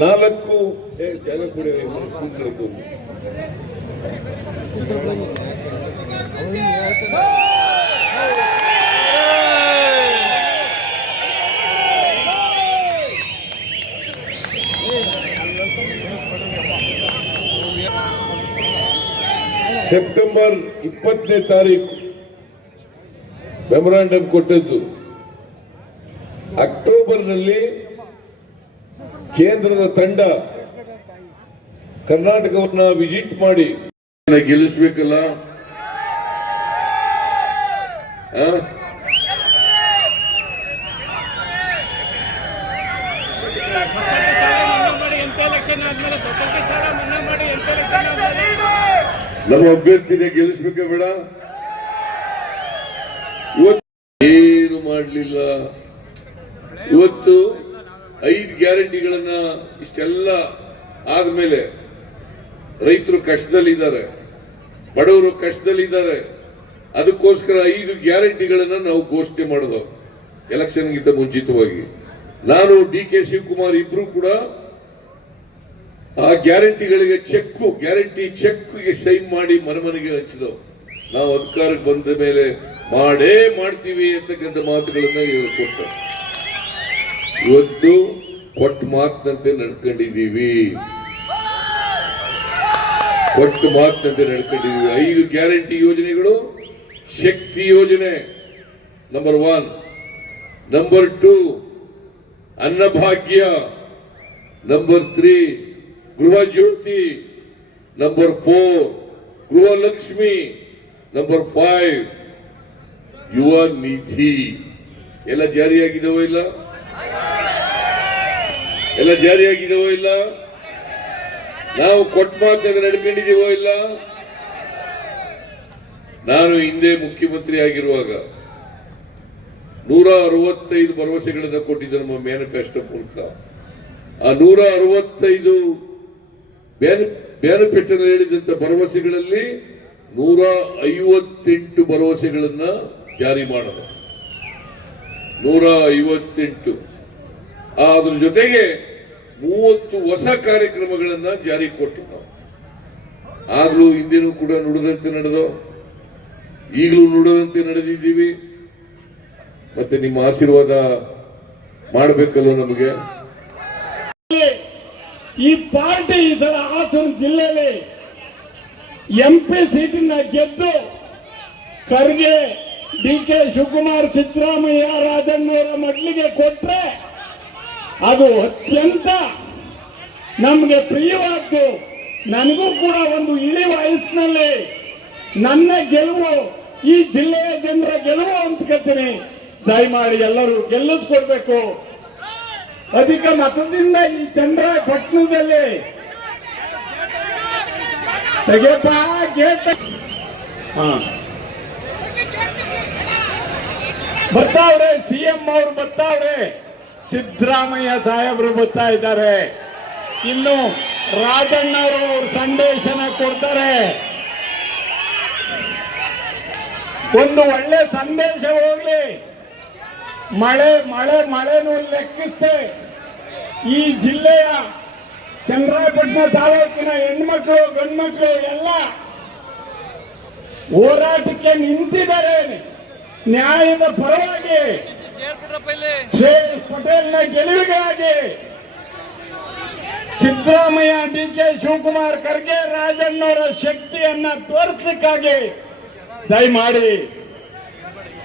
4 ಜಾಗ ಕೊಡಿ. ಸೆಪ್ಟೆಂಬರ್ 20ನೇ ತಾರೀಕು ಮೆಮೊರಾಂಡಮ್ ಕೊಟ್ಟದ್ದು. ಅಕ್ಟೋಬರ್ನಲ್ಲಿ ಕೇಂದ್ರದ ತಂಡ ಕರ್ನಾಟಕವನ್ನ ವಿಸಿಟ್ ಮಾಡಿ ಗೆಲ್ಲಿಸಬೇಕಲ್ಲ. ನಮ್ಮ ಅಭ್ಯರ್ಥಿನ ಗೆಲ್ಲಿಸ್ಬೇಕ ಬೇಡ. ಇವತ್ತು ಏನು ಮಾಡಲಿಲ್ಲ. ಇವತ್ತು 5 ಗ್ಯಾರಂಟಿಗಳನ್ನ ಇಷ್ಟೆಲ್ಲ ಆದ್ಮೇಲೆ ರೈತರು ಕಷ್ಟದಲ್ಲಿದ್ದಾರೆ, ಬಡವರು ಕಷ್ಟದಲ್ಲಿದ್ದಾರೆ. ಅದಕ್ಕೋಸ್ಕರ 5 ಗ್ಯಾರಂಟಿಗಳನ್ನ ನಾವು ಘೋಷಣೆ ಮಾಡೋದು ಎಲೆಕ್ಷನ್ಗಿಂತ ಮುಂಚಿತವಾಗಿ. ನಾನು DK ಶಿವಕುಮಾರ್ ಇಬ್ರು ಕೂಡ ಆ ಗ್ಯಾರಂಟಿಗಳಿಗೆ ಗ್ಯಾರಂಟಿ ಚೆಕ್ಗೆ ಸೈನ್ ಮಾಡಿ ಮನೆಗೆ ಹಂಚಿದವು. ನಾವು ಅಧಿಕಾರಕ್ಕೆ ಬಂದ ಮೇಲೆ ಮಾಡೇ ಮಾಡ್ತೀವಿ ಅಂತಕ್ಕಂಥ ಮಾತುಗಳನ್ನ ಕೊಟ್ಟ. ಇವತ್ತು ಕೊಟ್ಟ ಮಾತಿನಂತೆ ನಡ್ಕೊಂಡಿದ್ದೀವಿ. 5 ಗ್ಯಾರಂಟಿ ಯೋಜನೆಗಳು. ಶಕ್ತಿ ಯೋಜನೆ ನಂಬರ್ 1, ನಂಬರ್ 2 ಅನ್ನಭಾಗ್ಯ, ನಂಬರ್ 3 ಗೃಹ ಜ್ಯೋತಿ, ನಂಬರ್ 4 ಗೃಹಲಕ್ಷ್ಮಿ, ನಂಬರ್ 5 ಯುವ ನಿಧಿ. ಎಲ್ಲ ಜಾರಿಯಾಗಿದವೋ ಇಲ್ಲ? ನಾವು ಕೊಟ್ಟ ಮಾತನ್ನ ನಡ್ಕೊಂಡಿದ್ದೀವೋ ಇಲ್ಲ? ನಾನು ಹಿಂದೆ ಮುಖ್ಯಮಂತ್ರಿ ಆಗಿರುವಾಗ 165 ಭರವಸೆಗಳನ್ನು ಕೊಟ್ಟಿದ್ದೆ ನಮ್ಮ ಮ್ಯಾನಿಫೆಸ್ಟೋ ಮೂಲಕ. ಆ 165 ಮ್ಯಾನಿಫೆಸ್ಟೋ ಹೇಳಿದಂತ ಭರವಸೆಗಳಲ್ಲಿ 158 ಭರವಸೆಗಳನ್ನ ಜಾರಿ ಮಾಡೋದು. 158. ಅದ್ರ ಜೊತೆಗೆ 30 ಹೊಸ ಕಾರ್ಯಕ್ರಮಗಳನ್ನ ಜಾರಿ ಕೊಟ್ಟು ನಾವು. ಆಗ್ಲೂ ಹಿಂದೆನೂ ಕೂಡ ನುಡಿದಂತೆ ನಡೆದೋ, ಈಗಲೂ ನುಡಿದಂತೆ ನಡೆದಿದ್ದೀವಿ. ಮತ್ತೆ ನಿಮ್ಮ ಆಶೀರ್ವಾದ ಮಾಡಬೇಕಲ್ಲ ನಮಗೆ. ಈ ಪಾರ್ಟಿ ಈ ಸಲ ಹಾಸನ ಜಿಲ್ಲೆಯಲ್ಲಿ MP ಸೀಟನ್ನ ಗೆದ್ದು ಖರ್ಗೆ, DK ಶಿವಕುಮಾರ್, ಸಿದ್ದರಾಮಯ್ಯ, ರಾಜಣ್ಣವರ ಮಡ್ಲಿಗೆ ಕೊಟ್ರೆ ಅದು ಅತ್ಯಂತ ನಮಗೆ ಪ್ರಿಯವಾದ್ದು. ನನಗೂ ಕೂಡ ಒಂದು ಇಳಿ ವಯಸ್ಸಿನಲ್ಲಿ ನನ್ನ ಗೆಲುವು ಈ ಜಿಲ್ಲೆಯ ಜನರ ಗೆಲುವು ಅಂತ ಕತ್ತೀನಿ. ದಯಮಾಡಿ ಎಲ್ಲರೂ ಗೆಲ್ಲಿಸ್ಕೊಡ್ಬೇಕು. ಅಧಿಕ ಮತದಿಂದ ಈ ಚಂದ್ರಪಟ್ಟಣದಲ್ಲಿ ತೆಗೆಪ ಗೇಟ್ ಬರ್ತಾವ್ರೆ. CM ಅವರು ಬರ್ತಾವ್ರೆ, ಸಿದ್ದರಾಮಯ್ಯ ಸಾಹೇಬರು ಬರ್ತಾ ಇದ್ದಾರೆ. ಇನ್ನು ರಾಜಣ್ಣವರು ಸಂದೇಶನ ಕೊಡ್ತಾರೆ. ಒಂದು ಒಳ್ಳೆ ಸಂದೇಶ ಹೋಗ್ಲಿ. ಮಳೆನೂ ಲೆಕ್ಕಿಸ್ತೆ ಈ ಜಿಲ್ಲೆಯ ಚನ್ನರಾಯಪಟ್ಟಣ ತಾಲೂಕಿನ ಹೆಣ್ಮಕ್ಳು ಗಂಡ್ಮಕ್ಳು ಎಲ್ಲ ಹೋರಾಟಕ್ಕೆ ನಿಂತಿದ್ದಾರೆ. ನ್ಯಾಯದ ಪರವಾಗಿ, ಪಟೇಲ್ನ ಗೆಲುವಿಗಾಗಿ, ಸಿದ್ದರಾಮಯ್ಯ, DK ಶಿವಕುಮಾರ್, ಖರ್ಗೆ, ರಾಜಣ್ಣವರ ಶಕ್ತಿಯನ್ನ ತೋರಿಸಲಿಕ್ಕಾಗಿ ದಯಮಾಡಿ